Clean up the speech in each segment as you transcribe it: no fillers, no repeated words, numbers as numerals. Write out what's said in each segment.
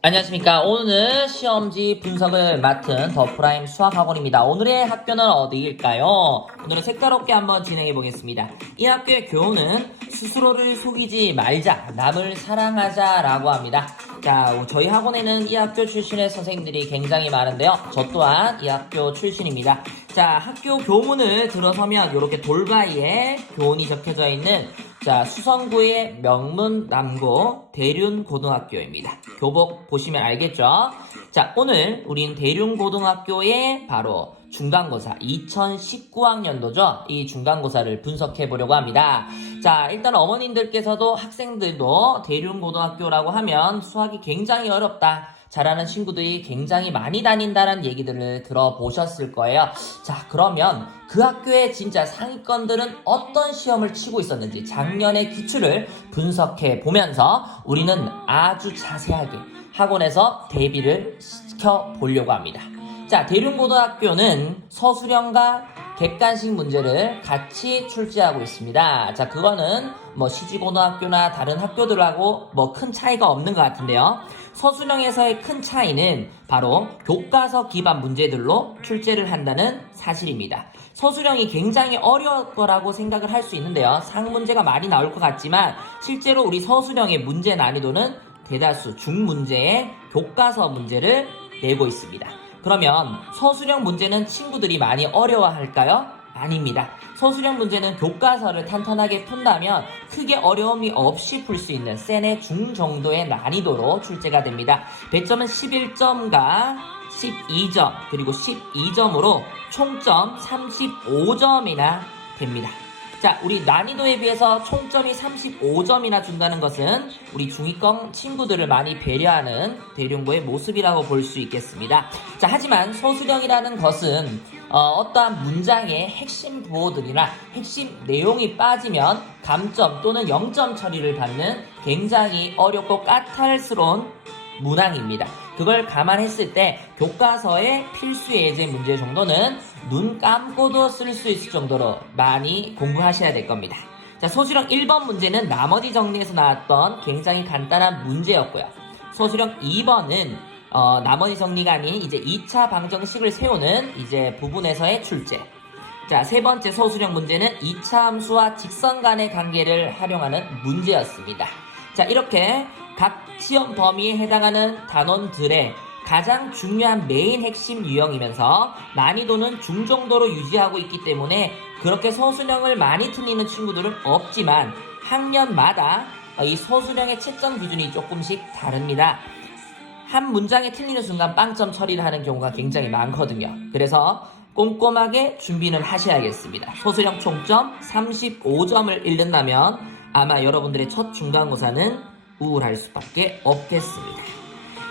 안녕하십니까. 오늘은 시험지 분석을 맡은 더 프라임 수학학원입니다. 오늘의 학교는 어디일까요? 오늘은 색다롭게 한번 진행해 보겠습니다. 이 학교의 교훈은 스스로를 속이지 말자, 남을 사랑하자 라고 합니다. 자, 저희 학원에는 이 학교 출신의 선생님들이 굉장히 많은데요. 저 또한 이 학교 출신입니다. 자, 학교 교문을 들어서면 이렇게 돌바위에 교훈이 적혀져 있는 수성구의 명문남고 대륜고등학교입니다. 교복 보시면 알겠죠? 자, 오늘 우린 대륜고등학교의 바로 중간고사 2019학년도죠. 이 중간고사를 분석해 보려고 합니다. 자, 일단 어머님들께서도 학생들도 대륜고등학교라고 하면 수학이 굉장히 어렵다, 잘하는 친구들이 굉장히 많이 다닌다는 얘기들을 들어보셨을 거예요. 자, 그러면 그 학교의 진짜 상위권들은 어떤 시험을 치고 있었는지 작년의 기출을 분석해 보면서 우리는 아주 자세하게 학원에서 대비를 시켜보려고 합니다. 자, 대륜고등학교는 서술형과 객관식 문제를 같이 출제하고 있습니다. 자, 그거는 시지고등학교나 다른 학교들하고 큰 차이가 없는 것 같은데요. 서술형에서의 큰 차이는 바로 교과서 기반 문제들로 출제를 한다는 사실입니다. 서술형이 굉장히 어려울 거라고 생각을 할 수 있는데요. 상문제가 많이 나올 것 같지만 실제로 우리 서술형의 문제 난이도는 대다수 중문제의 교과서 문제를 내고 있습니다. 그러면 서술형 문제는 친구들이 많이 어려워할까요? 아닙니다. 서술형 문제는 교과서를 탄탄하게 푼다면 크게 어려움이 없이 풀 수 있는 센의 중 정도의 난이도로 출제가 됩니다. 배점은 11점과 12점 그리고 12점으로 총점 35점이나 됩니다. 자, 우리 난이도에 비해서 총점이 35점이나 준다는 것은 우리 중위권 친구들을 많이 배려하는 대륜고의 모습이라고 볼 수 있겠습니다. 자, 하지만 서술형이라는 것은 어떠한 문장의 핵심 부호들이나 핵심 내용이 빠지면 감점 또는 0점 처리를 받는 굉장히 어렵고 까탈스러운 문항입니다. 그걸 감안했을 때 교과서의 필수 예제 문제 정도는 눈 감고도 쓸 수 있을 정도로 많이 공부하셔야 될 겁니다. 자, 서술형 1번 문제는 나머지 정리에서 나왔던 굉장히 간단한 문제였고요. 서술형 2번은 나머지 정리가 아닌 이제 2차 방정식을 세우는 이제 부분에서의 출제. 자, 세 번째 서술형 문제는 2차 함수와 직선 간의 관계를 활용하는 문제였습니다. 자, 이렇게 각 시험 범위에 해당하는 단원들의 가장 중요한 메인 핵심 유형이면서 난이도는 중정도로 유지하고 있기 때문에 그렇게 서술형을 많이 틀리는 친구들은 없지만 학년마다 이 서술형의 채점 기준이 조금씩 다릅니다. 한 문장에 틀리는 순간 빵점 처리를 하는 경우가 굉장히 많거든요. 그래서 꼼꼼하게 준비는 하셔야겠습니다. 서술형 총점 35점을 잃는다면 아마 여러분들의 첫 중간고사는 우울할 수밖에 없겠습니다.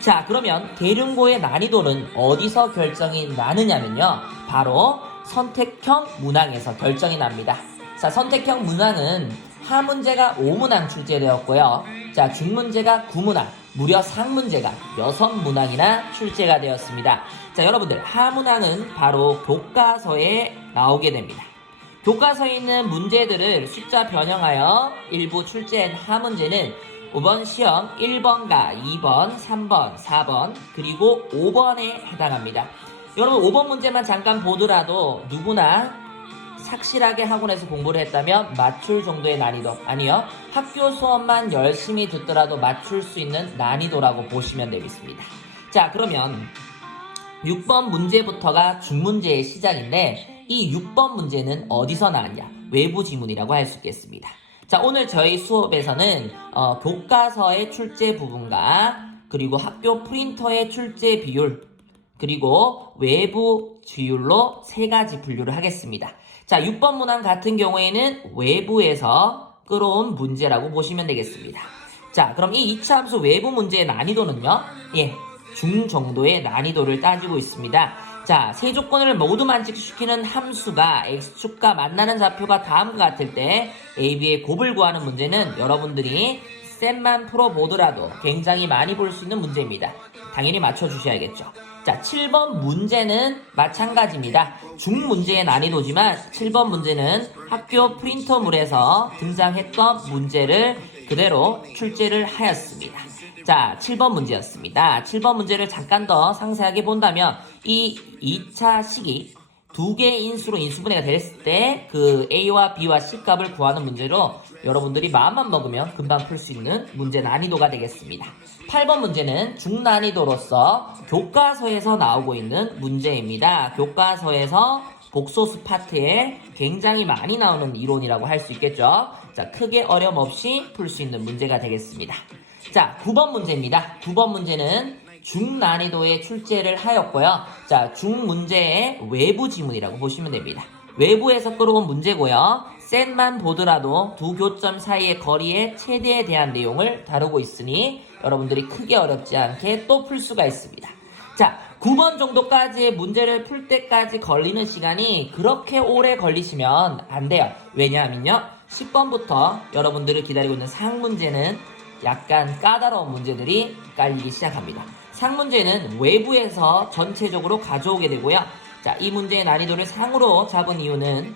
자, 그러면 대륜고의 난이도는 어디서 결정이 나느냐면요, 바로 선택형 문항에서 결정이 납니다. 자, 선택형 문항은 하문제가 5문항 출제되었고요. 자, 중문제가 9문항, 무려 상문제가 6문항이나 출제가 되었습니다. 자, 여러분들 하문항은 바로 교과서에 나오게 됩니다. 교과서에 있는 문제들을 숫자 변형하여 일부 출제한 하문제는 이번 시험 1번과 2번, 3번, 4번, 그리고 5번에 해당합니다. 여러분 5번 문제만 잠깐 보더라도 누구나 착실하게 학원에서 공부를 했다면 맞출 정도의 난이도, 아니요, 학교 수업만 열심히 듣더라도 맞출 수 있는 난이도라고 보시면 되겠습니다. 자, 그러면 6번 문제부터가 중문제의 시작인데 이 6번 문제는 어디서 나왔냐? 외부 지문이라고 할 수 있겠습니다. 자, 오늘 저희 수업에서는 교과서의 출제 부분과 그리고 학교 프린터의 출제 비율 그리고 외부 지율로 세 가지 분류를 하겠습니다. 자, 6번 문항 같은 경우에는 외부에서 끌어온 문제라고 보시면 되겠습니다. 자, 그럼 이 2차 함수 외부 문제의 난이도는요? 중 정도의 난이도를 따지고 있습니다. 자, 세 조건을 모두 만족시키는 함수가 x축과 만나는 좌표가 다음과 같을 때 a, b의 곱을 구하는 문제는 여러분들이 쌤만 풀어보더라도 굉장히 많이 볼 수 있는 문제입니다. 당연히 맞춰주셔야겠죠. 자, 7번 문제는 마찬가지입니다. 중문제의 난이도지만 7번 문제는 학교 프린터물에서 등장했던 문제를 그대로 출제를 하였습니다. 자, 7번 문제였습니다. 7번 문제를 잠깐 더 상세하게 본다면 이 2차 식이 두 개의 인수로 인수분해가 됐을 때 그 A와 B와 C 값을 구하는 문제로 여러분들이 마음만 먹으면 금방 풀 수 있는 문제 난이도가 되겠습니다. 8번 문제는 중난이도로서 교과서에서 나오고 있는 문제입니다. 교과서에서 복소수 파트에 굉장히 많이 나오는 이론이라고 할 수 있겠죠. 자, 크게 어려움 없이 풀 수 있는 문제가 되겠습니다. 자, 9번 문제입니다. 9번 문제는 중난이도의 출제를 하였고요. 자, 중문제의 외부 지문이라고 보시면 됩니다. 외부에서 끌어온 문제고요. 셋만 보더라도 두 교점 사이의 거리의 최대에 대한 내용을 다루고 있으니 여러분들이 크게 어렵지 않게 또 풀 수가 있습니다. 자, 9번 정도까지의 문제를 풀 때까지 걸리는 시간이 그렇게 오래 걸리시면 안 돼요. 왜냐하면요, 10번부터 여러분들을 기다리고 있는 상문제는 약간 까다로운 문제들이 깔리기 시작합니다. 상문제는 외부에서 전체적으로 가져오게 되고요. 자, 이 문제의 난이도를 상으로 잡은 이유는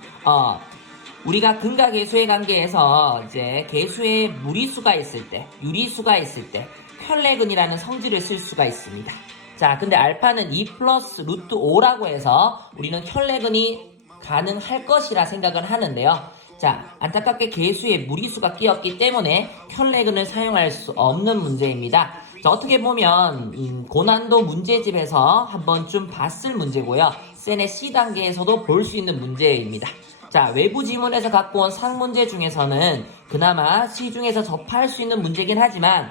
우리가 근과 계수의 관계에서 이제 계수의 무리수가 있을 때, 유리수가 있을 때 혈내근이라는 성질을 쓸 수가 있습니다. 자, 근데 알파는 2 플러스 루트 5라고 해서 우리는 혈내근이 가능할 것이라 생각을 하는데요. 자, 안타깝게 계수에 무리수가 끼었기 때문에 혈내근을 사용할 수 없는 문제입니다. 자, 어떻게 보면 고난도 문제집에서 한 번쯤 봤을 문제고요. 센의 C단계에서도 볼 수 있는 문제입니다. 자, 외부 지문에서 갖고 온 상문제 중에서는 그나마 시중에서 접할 수 있는 문제긴 하지만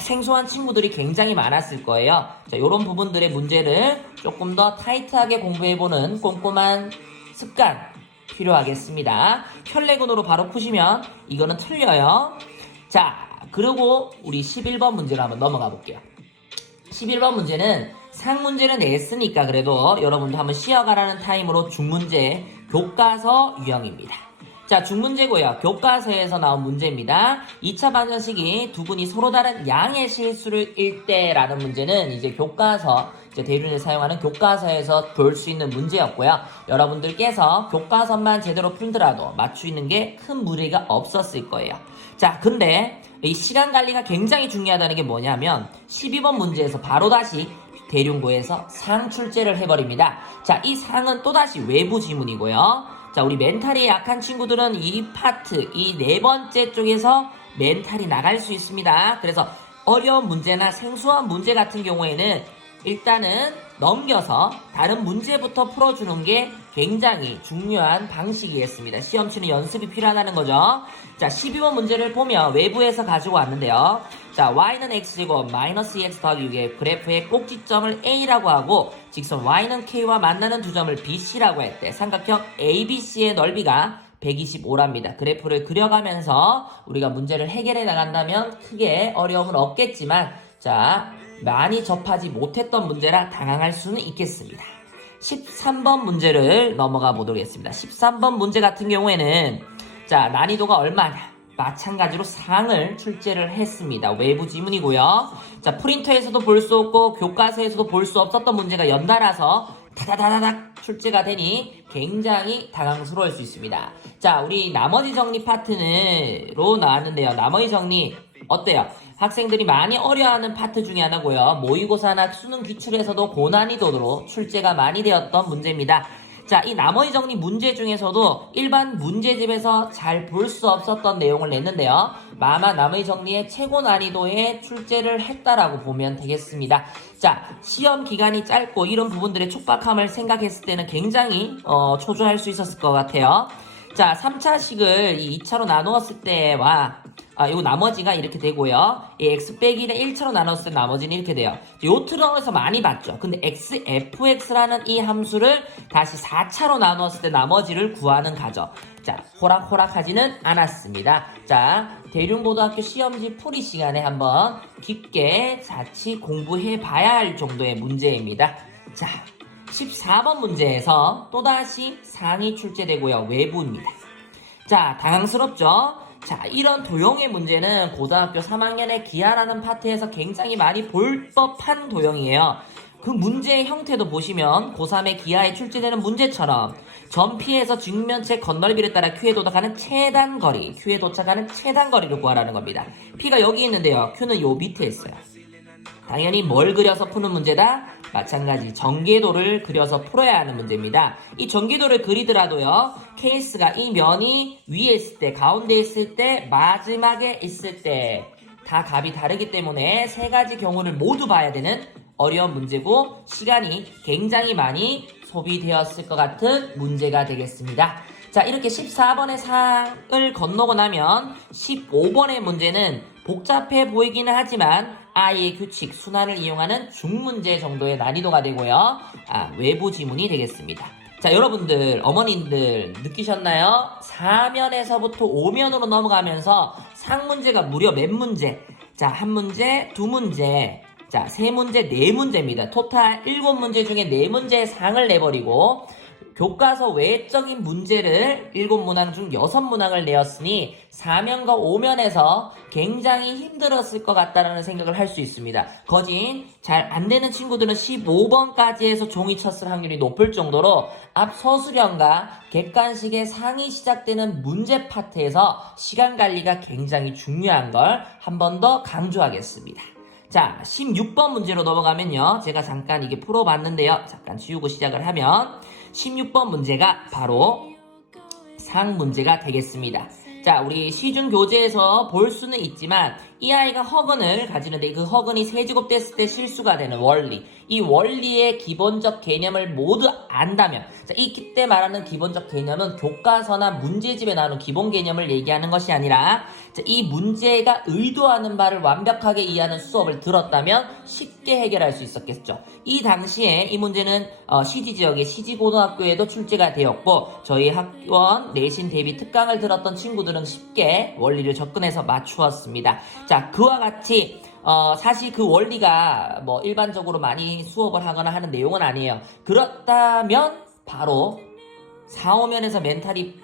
생소한 친구들이 굉장히 많았을 거예요. 자, 이런 부분들의 문제를 조금 더 타이트하게 공부해보는 꼼꼼한 습관 필요하겠습니다. 혈내근으로 바로 푸시면 이거는 틀려요. 자, 그리고 우리 11번 문제로 한번 넘어가 볼게요. 11번 문제는 상문제는 냈으니까 그래도 여러분도 한번 쉬어가라는 타임으로 중문제 교과서 유형입니다. 자, 중문제고요. 교과서에서 나온 문제입니다. 2차 방정식이 두 분이 서로 다른 양의 실수를 일 때라는 문제는 이제 교과서, 이제 대륜을 사용하는 교과서에서 볼 수 있는 문제였고요. 여러분들께서 교과서만 제대로 풀더라도 맞추는 게 큰 무리가 없었을 거예요. 자, 근데 이 시간 관리가 굉장히 중요하다는 게 뭐냐면 12번 문제에서 바로 다시 대륜고에서 상 출제를 해버립니다. 자, 이 상은 또다시 외부 지문이고요. 자, 우리 멘탈이 약한 친구들은 이 파트, 이 네 번째 쪽에서 멘탈이 나갈 수 있습니다. 그래서 어려운 문제나 생소한 문제 같은 경우에는 일단은 넘겨서 다른 문제부터 풀어주는 게 굉장히 중요한 방식이겠습니다. 시험 치는 연습이 필요하다는 거죠. 자, 12번 문제를 보면 외부에서 가지고 왔는데요. 자, y는 x이고 마이너스 2x 더하기 6의 그래프의 꼭지점을 a라고 하고 직선 y는 k와 만나는 두 점을 bc라고 할 때 삼각형 abc의 넓이가 125랍니다. 그래프를 그려가면서 우리가 문제를 해결해 나간다면 크게 어려움은 없겠지만, 자, 많이 접하지 못했던 문제라 당황할 수는 있겠습니다. 13번 문제를 넘어가 보도록 하겠습니다. 13번 문제 같은 경우에는 자, 난이도가 얼마냐? 마찬가지로 상을 출제를 했습니다. 외부 지문이고요. 자, 프린터에서도 볼 수 없고 교과서에서도 볼 수 없었던 문제가 연달아서 다다다다닥 출제가 되니 굉장히 당황스러울 수 있습니다. 자, 우리 나머지 정리 파트로 나왔는데요. 나머지 정리 어때요? 학생들이 많이 어려워하는 파트 중에 하나고요. 모의고사나 수능 기출에서도 고난이도로 출제가 많이 되었던 문제입니다. 자, 이 나머지 정리 문제 중에서도 일반 문제집에서 잘 볼 수 없었던 내용을 냈는데요. 아마 나머지 정리의 최고 난이도에 출제를 했다라고 보면 되겠습니다. 자, 시험 기간이 짧고 이런 부분들의 촉박함을 생각했을 때는 굉장히 초조할 수 있었을 것 같아요. 자, 3차식을 이 2차로 나누었을 때와 요 나머지가 이렇게 되고요. 이 x 빼기 1차로 나눴을 때 나머지는 이렇게 돼요. 요 트럼에서 많이 봤죠. 근데 fx라는 이 함수를 다시 4차로 나누었을 때 나머지를 구하는 과정. 자, 호락호락하지는 않았습니다. 자, 대륜고등학교 시험지 풀이 시간에 한번 깊게 자칫 공부해 봐야 할 정도의 문제입니다. 자, 14번 문제에서 또다시 상이 출제되고요. 외부입니다. 자, 당황스럽죠? 자, 이런 도형의 문제는 고등학교 3학년의 기하라는 파트에서 굉장히 많이 볼 법한 도형이에요. 그 문제의 형태도 보시면 고3의 기하에 출제되는 문제처럼 전피에서 직면체 건널비를 따라 Q에 도착하는 최단거리, Q에 도착하는 최단거리를 구하라는 겁니다. P가 여기 있는데요. Q는 요 밑에 있어요. 당연히 뭘 그려서 푸는 문제다? 마찬가지 전개도를 그려서 풀어야 하는 문제입니다. 이 전개도를 그리더라도요. 케이스가 이 면이 위에 있을 때, 가운데 있을 때, 마지막에 있을 때 다 값이 다르기 때문에 세 가지 경우를 모두 봐야 되는 어려운 문제고 시간이 굉장히 많이 소비되었을 것 같은 문제가 되겠습니다. 자, 이렇게 14번의 사항을 건너고 나면 15번의 문제는 복잡해 보이기는 하지만 I의 규칙, 순환을 이용하는 중문제 정도의 난이도가 되고요. 외부 지문이 되겠습니다. 자, 여러분들, 어머님들 느끼셨나요? 4면에서부터 5면으로 넘어가면서 상문제가 무려 몇 문제? 자, 1문제, 2문제, 자, 3문제, 4문제입니다. 토탈 7문제 중에 4문제의 상을 내버리고 교과서 외적인 문제를 7문항 중 6문항을 내었으니 4면과 5면에서 굉장히 힘들었을 것 같다는 생각을 할 수 있습니다. 거진 잘 안되는 친구들은 15번까지 해서 종이 쳤을 확률이 높을 정도로 앞 서술형과 객관식의 상이 시작되는 문제 파트에서 시간 관리가 굉장히 중요한 걸 한 번 더 강조하겠습니다. 자, 16번 문제로 넘어가면요. 제가 잠깐 이게 풀어봤는데요. 잠깐 지우고 시작을 하면 16번 문제가 바로 상 문제가 되겠습니다. 자, 우리 시중 교재에서 볼 수는 있지만 이 아이가 허근을 가지는데 그 허근이 세제곱 됐을 때 실수가 되는 원리, 이 원리의 기본적 개념을 모두 안다면, 자, 이때 말하는 기본적 개념은 교과서나 문제집에 나오는 기본 개념을 얘기하는 것이 아니라, 자, 이 문제가 의도하는 바를 완벽하게 이해하는 수업을 들었다면 쉽게 해결할 수 있었겠죠. 이 당시에 이 문제는 CG 지역의 CG고등학교에도 출제가 되었고 저희 학원 내신 대비 특강을 들었던 친구들은 쉽게 원리를 접근해서 맞추었습니다. 자, 그와 같이 사실 그 원리가 뭐 일반적으로 많이 수업을 하거나 하는 내용은 아니에요. 그렇다면 바로 4, 5면에서 멘탈이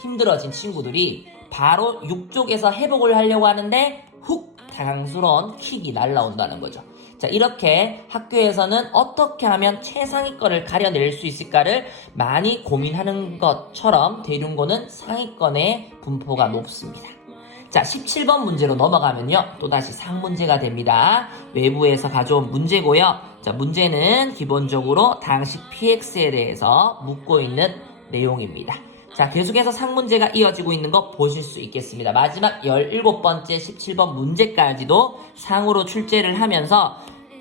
힘들어진 친구들이 바로 6쪽에서 회복을 하려고 하는데 훅 당황스러운 킥이 날라온다는 거죠. 자, 이렇게 학교에서는 어떻게 하면 최상위권을 가려낼 수 있을까를 많이 고민하는 것처럼 대륜고는 상위권의 분포가 높습니다. 자, 17번 문제로 넘어가면요. 또다시 상문제가 됩니다. 외부에서 가져온 문제고요. 자, 문제는 기본적으로 당식 PX에 대해서 묻고 있는 내용입니다. 자, 계속해서 상문제가 이어지고 있는 거 보실 수 있겠습니다. 마지막 17번째 17번 문제까지도 상으로 출제를 하면서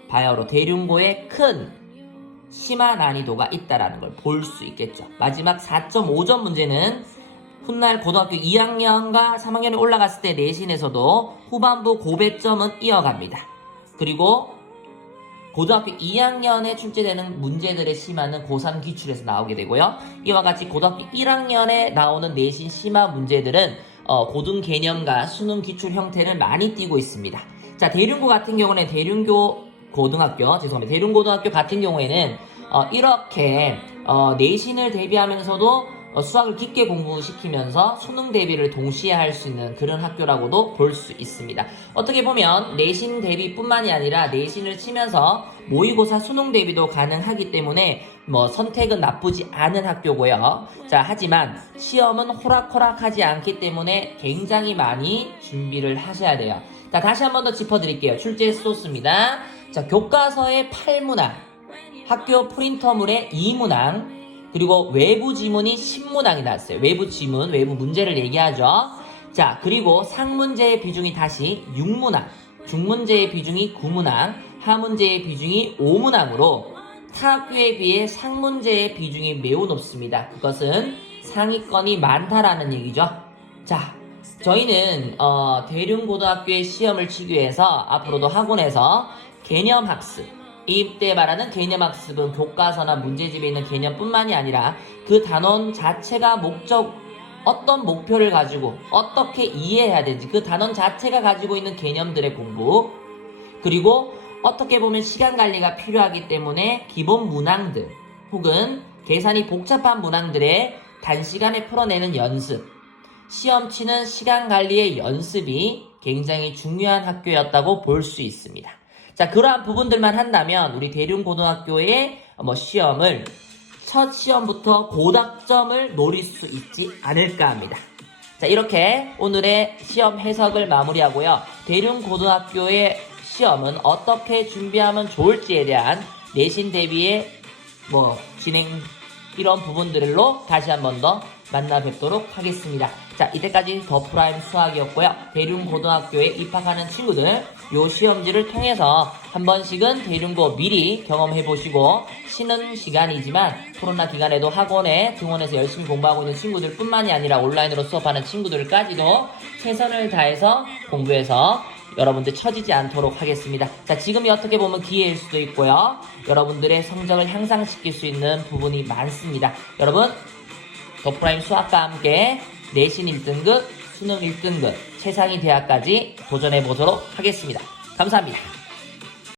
바야흐로 대륜고의 큰 심화 난이도가 있다는 걸 볼 수 있겠죠. 마지막 4.5점 문제는 훗날 고등학교 2학년과 3학년에 올라갔을 때 내신에서도 후반부 고배점은 이어갑니다. 그리고 고등학교 2학년에 출제되는 문제들의 심화는 고3 기출에서 나오게 되고요. 이와 같이 고등학교 1학년에 나오는 내신 심화 문제들은 고등 개념과 수능 기출 형태를 많이 띠고 있습니다. 자, 대륜고 같은 경우는 대륜고등학교 같은 경우에는 이렇게 내신을 대비하면서도 수학을 깊게 공부시키면서 수능 대비를 동시에 할 수 있는 그런 학교라고도 볼 수 있습니다. 어떻게 보면 내신 대비뿐만이 아니라 내신을 치면서 모의고사 수능 대비도 가능하기 때문에 선택은 나쁘지 않은 학교고요. 자, 하지만 시험은 호락호락하지 않기 때문에 굉장히 많이 준비를 하셔야 돼요. 자, 다시 한 번 더 짚어드릴게요. 출제 소스입니다. 자, 교과서의 8문항, 학교 프린터물의 2문항, 그리고 외부 지문이 10문항이 나왔어요. 외부 지문, 외부 문제를 얘기하죠. 자, 그리고 상문제의 비중이 다시 6문항, 중문제의 비중이 9문항, 하문제의 비중이 5문항으로 타 학교에 비해 상문제의 비중이 매우 높습니다. 그것은 상위권이 많다라는 얘기죠. 자, 저희는 대륜고등학교의 시험을 치기 위해서 앞으로도 학원에서 개념학습, 이때 말하는 개념학습은 교과서나 문제집에 있는 개념뿐만이 아니라 그 단원 자체가 어떤 목표를 가지고 어떻게 이해해야 되는지 그 단원 자체가 가지고 있는 개념들의 공부, 그리고 어떻게 보면 시간 관리가 필요하기 때문에 기본 문항들 혹은 계산이 복잡한 문항들의 단시간에 풀어내는 연습, 시험 치는 시간 관리의 연습이 굉장히 중요한 학교였다고 볼 수 있습니다. 자, 그러한 부분들만 한다면 우리 대륜고등학교의 시험을 첫 시험부터 고득점을 노릴 수 있지 않을까 합니다. 자, 이렇게 오늘의 시험 해석을 마무리하고요. 대륜고등학교의 시험은 어떻게 준비하면 좋을지에 대한 내신 대비의 진행 이런 부분들로 다시 한 번 더 만나 뵙도록 하겠습니다. 자, 이때까지 더 프라임 수학이었고요. 대륜고등학교에 입학하는 친구들 요 시험지를 통해서 한 번씩은 대륜고 미리 경험해보시고 쉬는 시간이지만 코로나 기간에도 학원에 등원해서 열심히 공부하고 있는 친구들 뿐만이 아니라 온라인으로 수업하는 친구들까지도 최선을 다해서 공부해서 여러분들 처지지 않도록 하겠습니다. 자, 지금이 어떻게 보면 기회일 수도 있고요. 여러분들의 성적을 향상시킬 수 있는 부분이 많습니다. 여러분, 더 프라임 수학과 함께 내신 1등급, 수능 1등급, 최상위 대학까지 도전해 보도록 하겠습니다. 감사합니다.